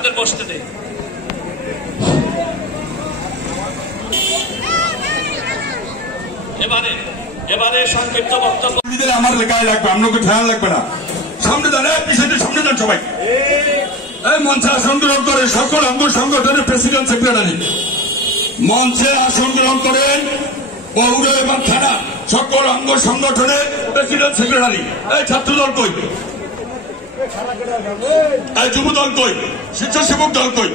তাদের বসতে দেয়। এবারে সংক্ষিপ্ত বক্তব্য আমার গায়ে লাগবে, আপনাকে ঠেয়াল লাগবে না। সামনে দাঁড়ান, পিছনে সামনে দাঁড়ান সবাই। মঞ্চে আসন গ্রহণ করেন সকল অঙ্গ সংগঠনের প্রেসিডেন্ট সেক্রেটারি। মঞ্চে আসন গ্রহণ করেন পৌর এবং থানা সকল অঙ্গ সংগঠনের প্রেসিডেন্ট সেক্রেটারি। এই ছাত্রদল কই, এই যুবদল কই, স্বেচ্ছাসেবক দল কই?